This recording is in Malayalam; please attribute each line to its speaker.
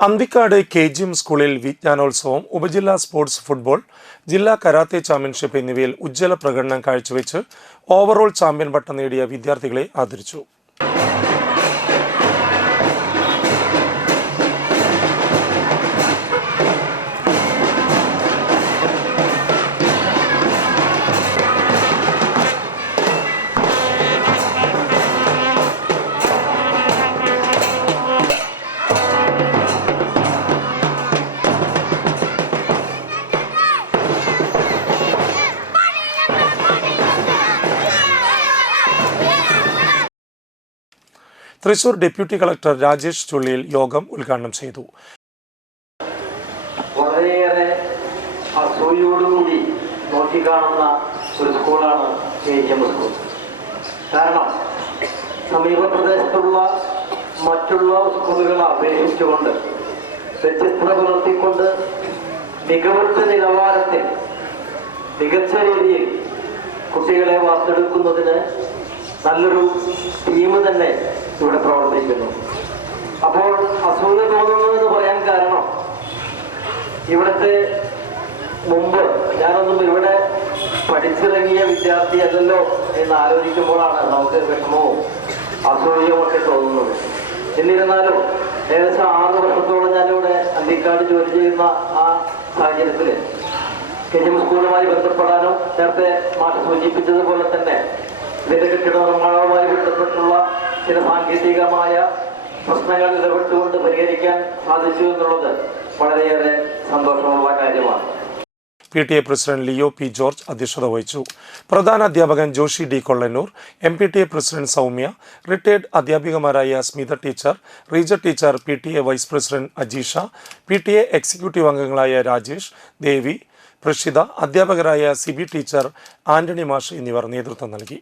Speaker 1: അന്തിക്കാട് കെ ജി എം സ്കൂളിൽ വിജ്ഞാനോത്സവം ഉപജില്ലാ സ്പോർട്സ് ഫുട്ബോൾ ജില്ലാ കരാത്തെ ചാമ്പ്യൻഷിപ്പ് എന്നിവയിൽ ഉജ്ജ്വല പ്രകടനം കാഴ്ചവെച്ച് ഓവറോൾ ചാമ്പ്യൻ പട്ടം നേടിയ വിദ്യാർത്ഥികളെ ആദരിച്ചു. തൃശൂർ ഡെപ്യൂട്ടി കളക്ടർ രാജേഷ് ചുള്ളിയിൽ യോഗം ഉദ്ഘാടനം ചെയ്തു.
Speaker 2: വളരെയേറെ അസൂയോടുകൂടി നോക്കിക്കാണുന്ന ഒരു സ്കൂളാണ് എം സ്കൂൾ. കാരണം സമീപ പ്രദേശത്തുള്ള മറ്റുള്ള സ്കൂളുകളെ അപേക്ഷിച്ചുകൊണ്ട് വ്യത്യസ്തത പുലർത്തിക്കൊണ്ട് മികവുറ്റ നിലവാരത്തിൽ മികച്ച രീതിയിൽ കുട്ടികളെ വാർത്തെടുക്കുന്നതിന് നല്ലൊരു ടീം തന്നെ ഇവിടെ പ്രവർത്തിക്കുന്നു. അപ്പോൾ അസൂയ തോന്നുന്നു എന്ന് പറയാൻ കാരണം ഇവിടുത്തെ മുമ്പ് ഞാനൊന്നും ഇവിടെ പഠിച്ചിറങ്ങിയ വിദ്യാർത്ഥി അല്ലല്ലോ എന്ന് ആലോചിക്കുമ്പോഴാണ് നമുക്ക് വിഷമവും അസൂയവും ഒക്കെ തോന്നുന്നത്. എന്നിരുന്നാലും ഏകദേശം ആറ് വർഷത്തോളം ഞാനിവിടെ അന്തിക്കാട് ജോലി ചെയ്യുന്ന ആ സാഹചര്യത്തിൽ കെ ജി സ്കൂളുമായി ബന്ധപ്പെടാനും നേരത്തെ മാറ്റി സൂചിപ്പിച്ചതുപോലെ തന്നെ ഇതിന്റെ കെട്ടിട നിർമ്മാണവുമായി ബന്ധപ്പെട്ടുള്ള ചില സാങ്കേതികമായ പ്രശ്നങ്ങൾ ഇടപെട്ടുകൊണ്ട് പരിഹരിക്കാൻ സാധിച്ചു എന്നുള്ളത് വളരെയേറെ സന്തോഷമുള്ള കാര്യമാണ്.
Speaker 1: P T A president Leo P George അധ്യക്ഷത വഹിച്ചു. പ്രധാന അധ്യാപകൻ Joshy D Kollannur M P T A president Soumya retired അധ്യാപികമാരായ Smitha teacher Reeja teacher P T A vice president Ajeesha P T A executive അംഗങ്ങളായ രാജേഷ് ദേവി പ്രഷിത അധ്യാപകരായ സിബി ടീച്ചർ ആന്റണി മാഷ് എന്നിവർ നേതൃത്വം നൽകി.